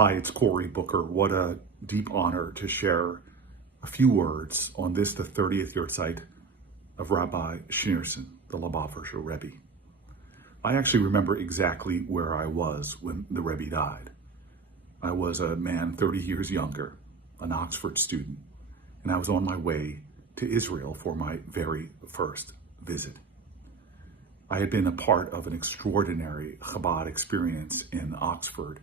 Hi, it's Cory Booker. What a deep honor to share a few words on this, the 30th yahrzeit of Rabbi Schneerson, the Lubavitcher Rebbe. I actually remember exactly where I was when the Rebbe died. I was a man 30 years younger, an Oxford student, and I was on my way to Israel for my very first visit. I had been a part of an extraordinary Chabad experience in Oxford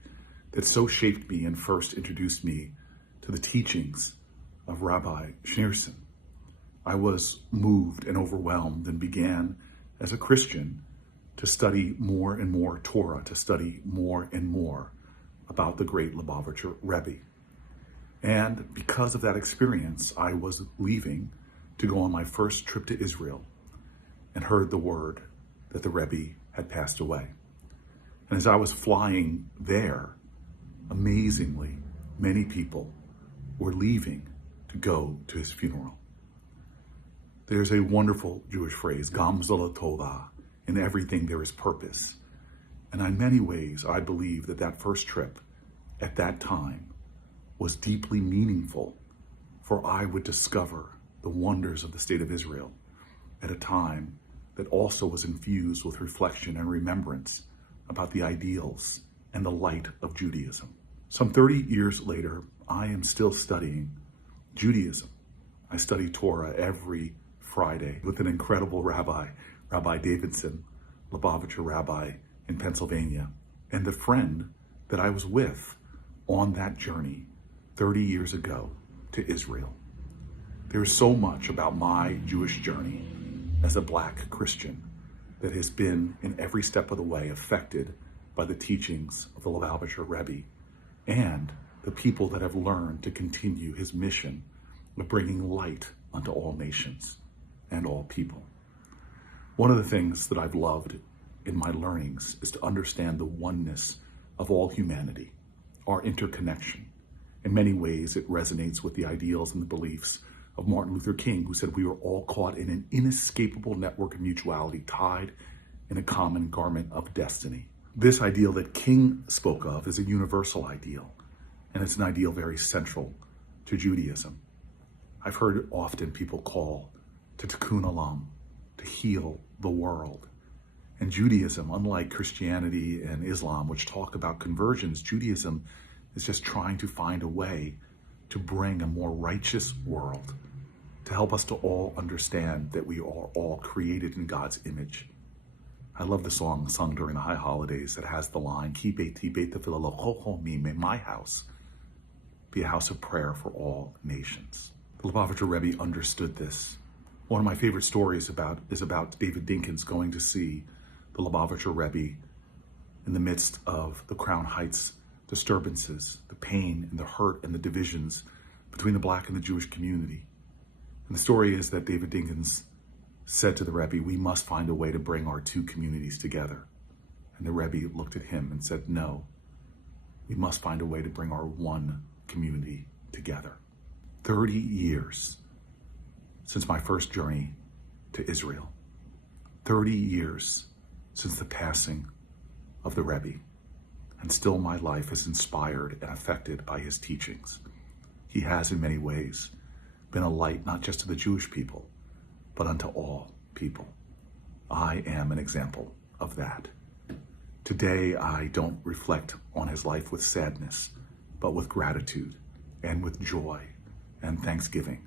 that so shaped me and first introduced me to the teachings of Rabbi Schneerson. I was moved and overwhelmed and began, as a Christian, to study more and more Torah, to study more and more about the great Lubavitcher Rebbe. And because of that experience, I was leaving to go on my first trip to Israel and heard the word that the Rebbe had passed away. And as I was flying there, amazingly, many people were leaving to go to his funeral. There's a wonderful Jewish phrase, Gam Tova, in everything there is purpose. And in many ways, I believe that that first trip at that time was deeply meaningful, for I would discover the wonders of the state of Israel at a time that also was infused with reflection and remembrance about the ideals and the light of Judaism. Some 30 years later, I am still studying Judaism. I study Torah every Friday with an incredible rabbi, Rabbi Davidson, Lubavitcher rabbi in Pennsylvania, and the friend that I was with on that journey 30 years ago to Israel. There's so much about my Jewish journey as a Black Christian that has been in every step of the way affected by the teachings of the Lubavitcher Rebbe and the people that have learned to continue his mission of bringing light unto all nations and all people. One of the things that I've loved in my learnings is to understand the oneness of all humanity, our interconnection. In many ways, it resonates with the ideals and the beliefs of Martin Luther King, who said we were all caught in an inescapable network of mutuality, tied in a common garment of destiny. This ideal that King spoke of is a universal ideal, and it's an ideal very central to Judaism. I've heard often people call to tikkun olam, to heal the world. And Judaism, unlike Christianity and Islam, which talk about conversions, Judaism is just trying to find a way to bring a more righteous world, to help us to all understand that we are all created in God's image. I love the song sung during the high holidays that has the line, Ki beiti beit tefillah l'chol mi, may my house be a house of prayer for all nations. The Lubavitcher Rebbe understood this. One of my favorite stories is about David Dinkins going to see the Lubavitcher Rebbe in the midst of the Crown Heights disturbances, the pain and the hurt and the divisions between the Black and the Jewish community. And the story is that David Dinkins said to the Rebbe, we must find a way to bring our two communities together. And the Rebbe looked at him and said, no, we must find a way to bring our one community together. 30 years since my first journey to Israel. 30 years since the passing of the Rebbe. And still my life is inspired and affected by his teachings. He has in many ways been a light not just to the Jewish people, but unto all people. I am an example of that. Today, I don't reflect on his life with sadness, but with gratitude and with joy and thanksgiving.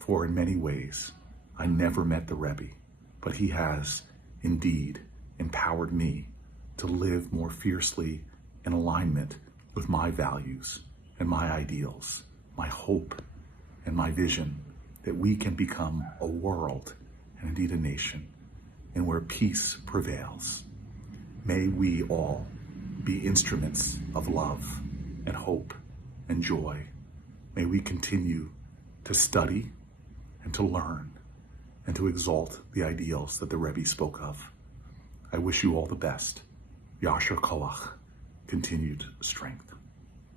For in many ways, I never met the Rebbe, but he has indeed empowered me to live more fiercely in alignment with my values and my ideals, my hope and my vision that we can become a world and indeed a nation in where peace prevails. May we all be instruments of love and hope and joy. May we continue to study and to learn and to exalt the ideals that the Rebbe spoke of. I wish you all the best. Yasher Koach, continued strength.